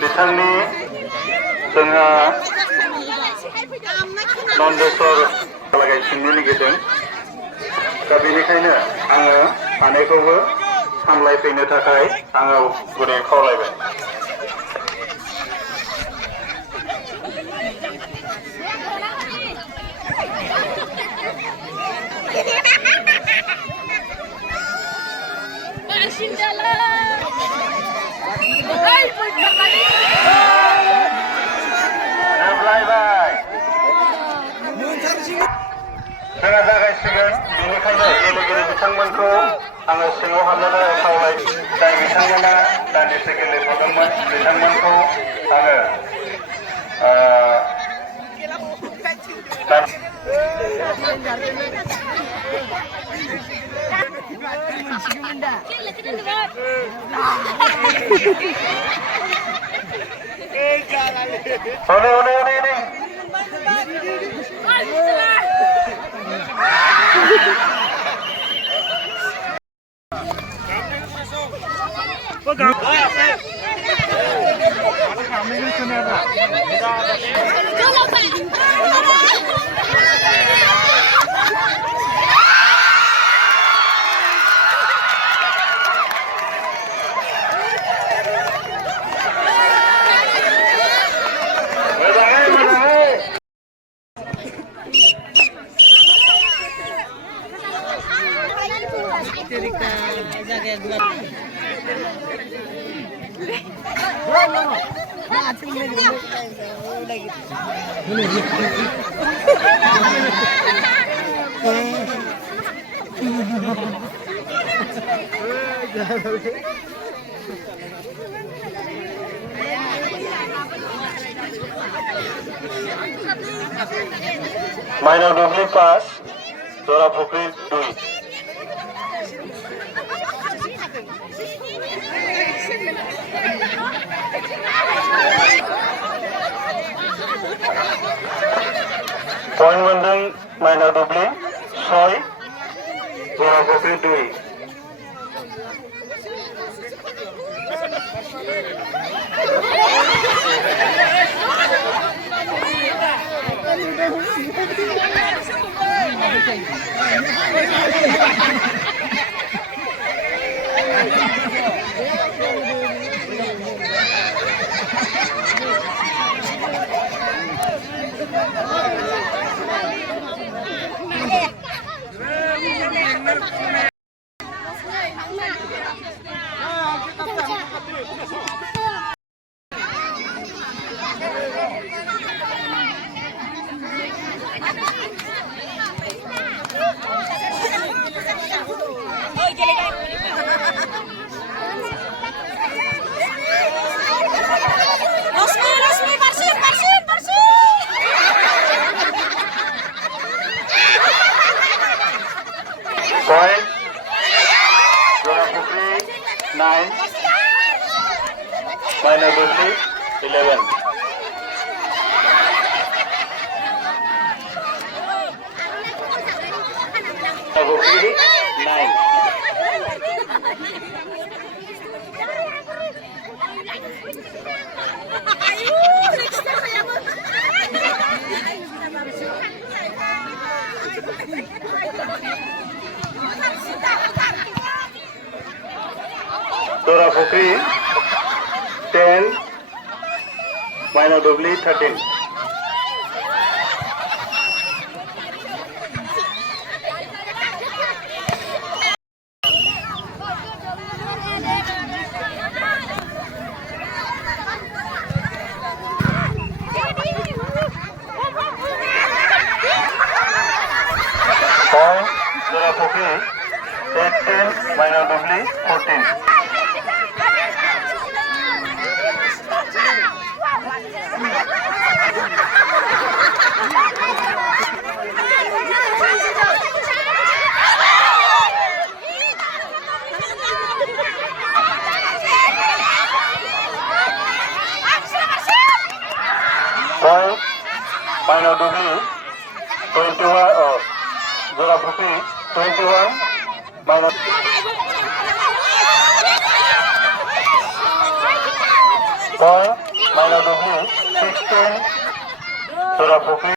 बिथांनि जोंहा नन्देस्वर लागायफिननो नागिरदों दा बेनिखायनो आङो सानैखौबो सामलायफैनो थाखाय आङो गुरै खावलायबाय। जोंहा जागायसिगोन बेनिखायनो गेलेगिरि बिथांमोनखौ आङो सिङाव हाबनो थाखाय खावलाय जाय बिथांमोना दान्दिसे गेलेथ'दोंमोन बिथांमोनखौ आङो माइनाव दुब्लि पास जरा फुख्रि 2 पॉइंट मोनदों माइनाव दुब्लि 6 जरा फुख्रि 2 Point Jonapukri 9 Minor Dudley 11 Jonapukri 9 Ayo, Dora Pukri 10, Minor Dubli 13. Point Dora Pukri 10, Minor Dubli 14. Point Minor Dubli 21. Dora Pukri 21, Minor. Point Minor Dubli 16, Dora Pukri